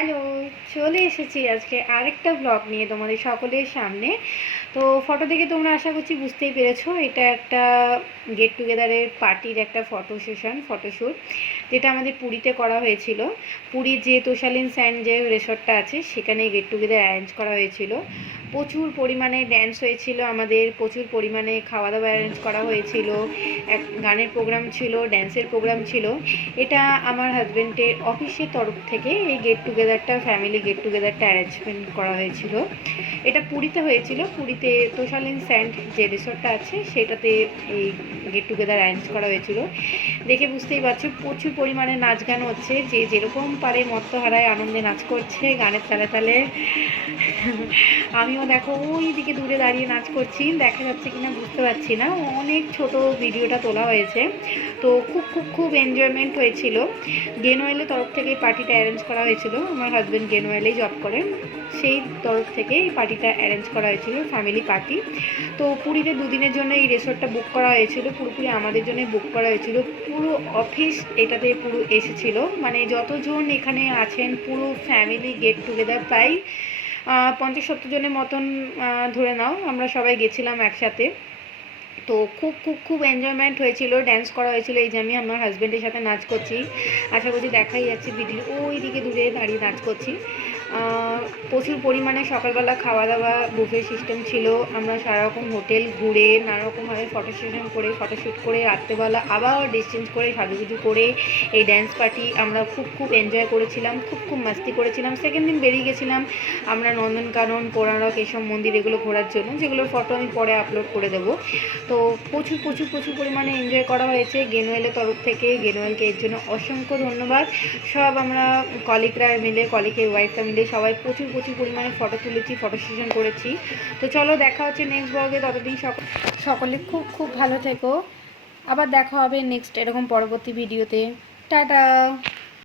Hello, চলে এসেছি আজকে আরেকটা ব্লগ নিয়ে তোমাদের সকলের সামনে। তো ফটো দেখে তোমরা আশা করছি বুঝতেই পেরেছো, এটা একটা গেট টুগেদারের পার্টির একটা ফটো সেশন, ফটোশ্যুট, যেটা আমাদের পুরীতে করা হয়েছিল। পুরীর যে তোশালিন স্যান্ড যে রিসর্টটা আছে সেখানে গেট টুগেদার অ্যারেঞ্জ করা হয়েছিল। প্রচুর পরিমাণে ড্যান্স হয়েছিল, আমাদের প্রচুর পরিমাণে খাওয়া দাওয়া অ্যারেঞ্জ করা হয়েছিল, এক গানের প্রোগ্রাম ছিল, ড্যান্সের প্রোগ্রাম ছিল। এটা আমার হাজব্যান্ডের অফিসের তরফ থেকে এই গেট টুগেদারটা, ফ্যামিলি গেট টুগেদারটা অ্যারেঞ্জমেন্ট করা হয়েছিল। এটা পুরীতে হয়েছিল, পুরীতে তোশালিন স্যান্ড যে রিসর্টটা আছে সেটাতে এই গেট টুগেদার অ্যারেঞ্জ করা হয়েছিল। দেখে বুঝতেই পারছো প্রচুর পরিমাণে নাচ গান হচ্ছে, যে যেরকম পারে মত্তহারায় আনন্দে নাচ করছে গানের তালে তালে। আমিও দেখো ওই দিকে দূরে দাঁড়িয়ে নাচ করছি, দেখা যাচ্ছে কিনা বুঝতে পারছি না, অনেক ছোট ভিডিওটা তোলা হয়েছে। তো খুব এনজয়মেন্ট হয়েছিল। গেনওয়েলের তরফ থেকে এই পার্টিটা অ্যারেঞ্জ করা হয়েছিল, আমার হাজব্যান্ড গেনওয়েলেই জব করেন, সেই তরফ থেকে এই পার্টিটা অ্যারেঞ্জ করা হয়েছিল, ফ্যামিলি পার্টি। তো পুরীতে দুদিনের জন্য এই রিসর্টটা বুক করা হয়েছিল, পুরোপুরি আমাদের জন্য বুক করা হয়েছিল। পুরো অফিস এটাতে পুরো এসেছিল, মানে যতজন এখানে আছেন পুরো ফ্যামিলি গেট টুগেদার, প্রায় 50-70 জনের মতন ধরে নাও, আমরা সবাই গেছিলাম একসাথে। তো খুব এনজয়মেন্ট হয়েছিল, ড্যান্স করা হয়েছিল। এই যে আমি আমার হাজব্যান্ডের সাথে নাচ করছি, আশা করছি দেখাই যাচ্ছে ভিডিও, ওই দিকে দূরে দাঁড়িয়ে নাচ করছি। প্রচুর পরিমাণে সকালবেলা খাওয়া দাওয়া বুফে সিস্টেম ছিল, আমরা সারারকম হোটেল ঘুরে নানারকমভাবে ফটো সেশন করে ফটোশ্যুট করে রাত্রেবেলা আবার ড্রেস চেঞ্জ করে সাজুগুজু করে এই ড্যান্স পার্টি আমরা খুব এনজয় করেছিলাম, খুব মাস্তি করেছিলাম। সেকেন্ড দিন বেরিয়ে গেছিলাম আমরা নন্দনকানন, কোণার্ক এসব মন্দির এগুলো ঘোরার জন্য, যেগুলোর ফটো আমি পরে আপলোড করে দেবো। তো প্রচুর পরিমাণে এনজয় করা হয়েছে গেনওয়েলের তরফ থেকে। গেনওয়েলকে এর জন্য অসংখ্য ধন্যবাদ। সব আমরা কলিগরা মিলে, কলিগের ওয়াইফরা মিলে সবাই প্রচুর পরিমাণে ফটো তুলেছি, ফটো সেশন করেছি। তো চলো দেখা হচ্ছে নেক্সট ব্লগে, ততদিন সকলে খুব ভালো থেকো। আবার দেখা হবে নেক্সট এরকম পরবর্তী ভিডিওতে। টাটা।